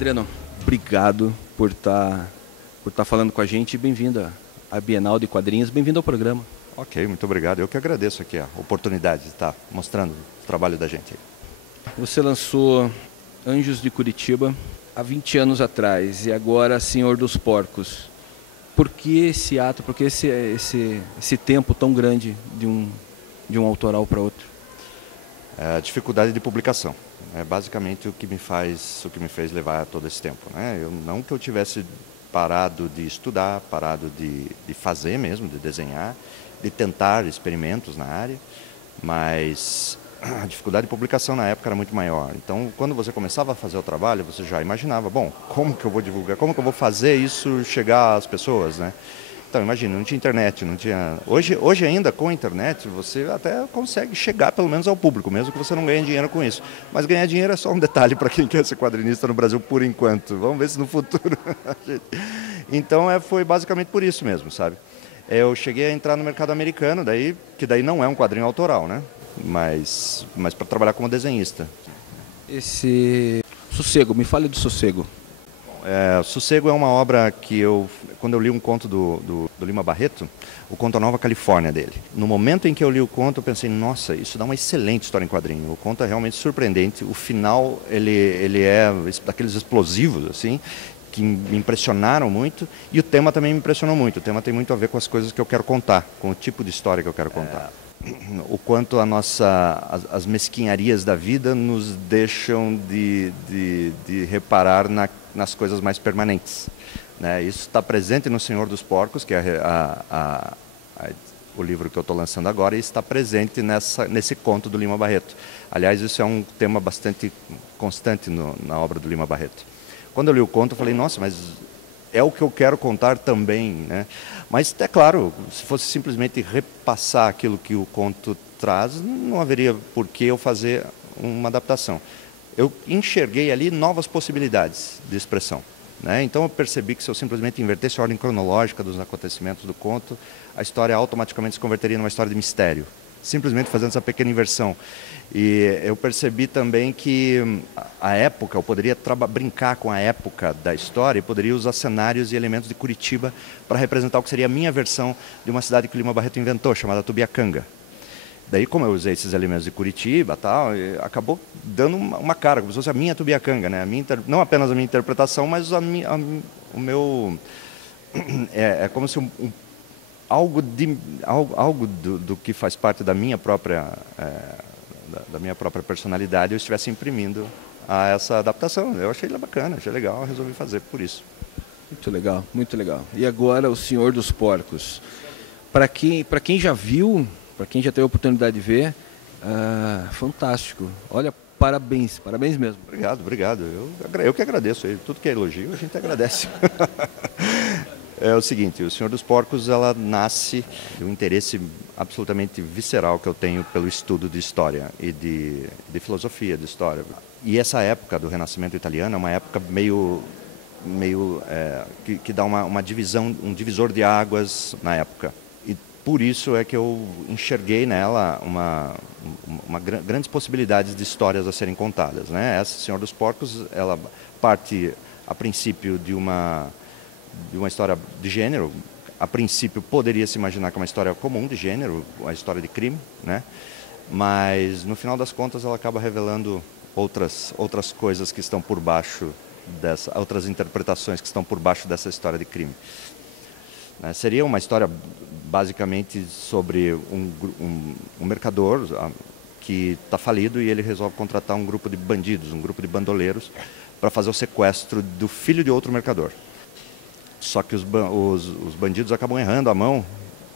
Adriano, obrigado por estar falando com a gente e bem-vindo à Bienal de Quadrinhos, bem-vindo ao programa. Ok, muito obrigado. Eu que agradeço aqui a oportunidade de estar mostrando o trabalho da gente. Você lançou Anjos de Curitiba há 20 anos atrás e agora Senhor dos Porcos. Por que esse ato, por que esse tempo tão grande de um autoral para outro? A dificuldade de publicação é basicamente o que me fez levar todo esse tempo, né? Não que eu tivesse parado de estudar, parado de fazer mesmo, de desenhar, de tentar experimentos na área, mas a dificuldade de publicação na época era muito maior. Então, quando você começava a fazer o trabalho, você já imaginava, bom, como que eu vou divulgar, como que eu vou fazer isso chegar às pessoas, né? Então, imagina, não tinha internet, não tinha... Hoje ainda, com a internet, você até consegue chegar pelo menos ao público, mesmo que você não ganhe dinheiro com isso. Mas ganhar dinheiro é só um detalhe para quem quer ser quadrinista no Brasil por enquanto. Vamos ver se no futuro... Então, foi basicamente por isso mesmo, sabe? Eu cheguei a entrar no mercado americano, que daí não é um quadrinho autoral, né? Mas para trabalhar como desenhista. Esse Sossego, me fale do Sossego. Sossego é uma obra que quando eu li um conto do Lima Barreto, o conto A Nova Califórnia dele. No momento em que eu li o conto, eu pensei, nossa, isso dá uma excelente história em quadrinho. O conto é realmente surpreendente. O final, ele é daqueles explosivos, assim, que me impressionaram muito. E o tema também me impressionou muito. O tema tem muito a ver com as coisas que eu quero contar, com o tipo de história que eu quero contar. O quanto as mesquinharias da vida nos deixam de reparar nas coisas mais permanentes, né? Isso está presente no Senhor dos Porcos, que é o livro que eu estou lançando agora, e está presente nesse conto do Lima Barreto. Aliás, isso é um tema bastante constante na obra do Lima Barreto. Quando eu li o conto, eu falei, nossa, mas é o que eu quero contar também, né? Mas, é claro, se fosse simplesmente repassar aquilo que o conto traz, não haveria por que eu fazer uma adaptação. Eu enxerguei ali novas possibilidades de expressão, né? Então eu percebi que se eu simplesmente invertesse a ordem cronológica dos acontecimentos do conto, a história automaticamente se converteria numa história de mistério, simplesmente fazendo essa pequena inversão. E eu percebi também que a época, eu poderia brincar com a época da história e poderia usar cenários e elementos de Curitiba para representar o que seria a minha versão de uma cidade que o Lima Barreto inventou, chamada Tubiacanga. Daí, como eu usei esses elementos de Curitiba, tal, acabou dando uma cara, como se fosse a minha Tubiacanga, né? Não apenas a minha interpretação, mas o meu... É como se algo do que faz parte da minha própria personalidade eu estivesse imprimindo a essa adaptação. Eu achei bacana, achei legal, resolvi fazer por isso. Muito legal, muito legal. E agora o Senhor dos Porcos. Para quem já viu, para quem já teve a oportunidade de ver, fantástico. Olha, parabéns mesmo. Obrigado. Eu que agradeço. Tudo que é elogio, a gente agradece. É o seguinte, o Senhor dos Porcos, ela nasce de um interesse absolutamente visceral que eu tenho pelo estudo de história e de filosofia de história. E essa época do Renascimento italiano é uma época que dá uma divisão, um divisor de águas na época. E por isso é que eu enxerguei nela grandes possibilidades de histórias a serem contadas, né? Essa Senhor dos Porcos, ela parte a princípio de uma história de gênero. A princípio poderia se imaginar que é uma história comum de gênero, uma história de crime, né? Mas no final das contas ela acaba revelando outras coisas que estão por baixo outras interpretações que estão por baixo dessa história de crime. Seria uma história basicamente sobre um mercador que está falido e ele resolve contratar um grupo de bandidos, um grupo de bandoleiros para fazer o sequestro do filho de outro mercador. Só que os bandidos acabam errando a mão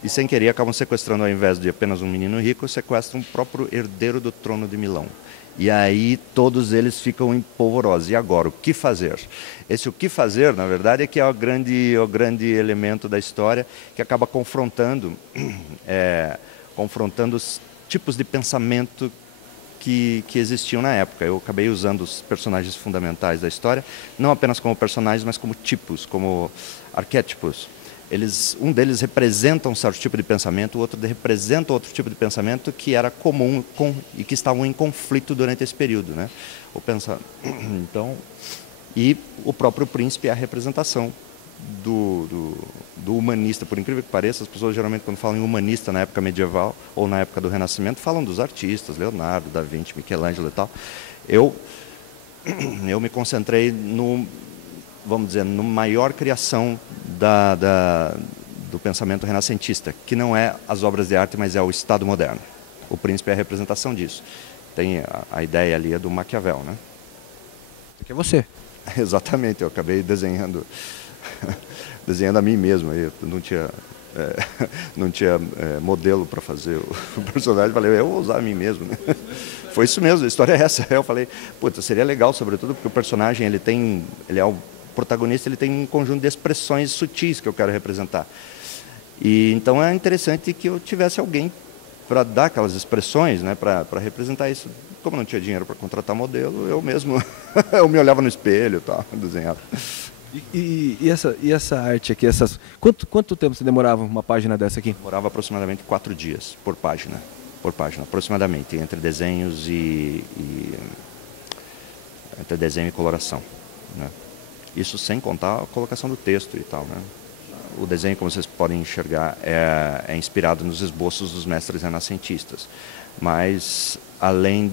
e, sem querer, acabam sequestrando, ao invés de apenas um menino rico, sequestram o próprio herdeiro do trono de Milão. E aí todos eles ficam empolvorosos. E agora, o que fazer? Esse o que fazer, na verdade, é que é o grande elemento da história que acaba confrontando os tipos de pensamento que existiam na época. Eu acabei usando os personagens fundamentais da história, não apenas como personagens, mas como tipos, como arquétipos. Um deles representa um certo tipo de pensamento, o outro representa outro tipo de pensamento que era comum e que estavam em conflito durante esse período, né? Então, E o próprio príncipe é a representação do humanista. Por incrível que pareça, as pessoas geralmente quando falam em humanista na época medieval ou na época do Renascimento, falam dos artistas, Leonardo, Da Vinci, Michelangelo e tal. Eu me concentrei vamos dizer, na maior criação do pensamento renascentista, que não é as obras de arte, mas é o Estado moderno. O príncipe é a representação disso. Tem a ideia ali do Maquiavel, né? Que é você. Exatamente, eu acabei desenhando a mim mesmo. Eu não tinha modelo para fazer o personagem, falei, eu vou usar a mim mesmo. Né? Foi isso mesmo, a história é essa. Eu falei, puta, seria legal, sobretudo porque o personagem, ele é o protagonista, ele tem um conjunto de expressões sutis que eu quero representar. E então é interessante que eu tivesse alguém para dar aquelas expressões, né, para representar isso. Como não tinha dinheiro para contratar modelo, eu mesmo eu me olhava no espelho e tal, desenhava. E essa arte aqui, quanto tempo você demorava uma página dessa aqui? Demorava aproximadamente 4 dias por página, aproximadamente, entre desenhos entre desenho e coloração, né? Isso sem contar a colocação do texto e tal, né? O desenho, como vocês podem enxergar, é inspirado nos esboços dos mestres renascentistas. Mas, além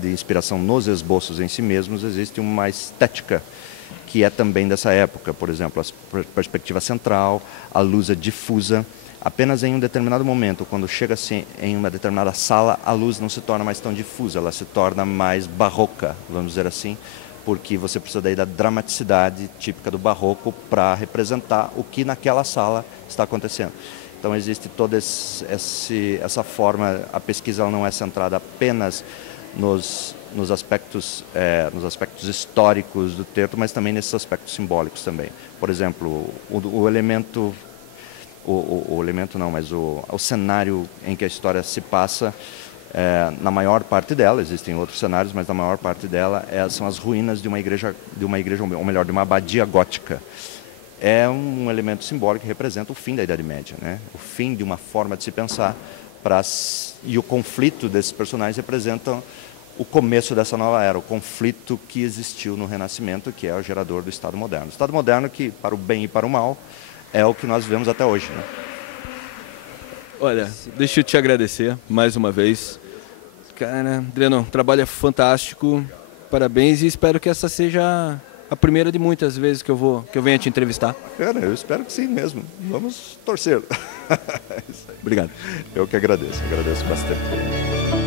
de inspiração nos esboços em si mesmos, existe uma estética que é também dessa época. Por exemplo, a perspectiva central, a luz é difusa. Apenas em um determinado momento, quando chega-se em uma determinada sala, a luz não se torna mais tão difusa, ela se torna mais barroca, vamos dizer assim, porque você precisa daí da dramaticidade típica do barroco para representar o que naquela sala está acontecendo. Então existe toda essa forma, a pesquisa ela não é centrada apenas nos aspectos históricos do texto, mas também nesses aspectos simbólicos também. Por exemplo, o elemento não, mas o cenário em que a história se passa, na maior parte dela, existem outros cenários, mas na maior parte dela são as ruínas de uma igreja, ou melhor, de uma abadia gótica. É um elemento simbólico que representa o fim da Idade Média, né? O fim de uma forma de se pensar, e o conflito desses personagens representa o começo dessa nova era, o conflito que existiu no Renascimento, que é o gerador do Estado moderno. O Estado moderno que, para o bem e para o mal, é o que nós vemos até hoje, né? Olha, deixa eu te agradecer mais uma vez. Cara, Adriano, o trabalho é fantástico, parabéns e espero que essa seja a primeira de muitas vezes que eu venha te entrevistar. Cara, eu espero que sim mesmo. Vamos torcer. Obrigado. Eu que agradeço bastante.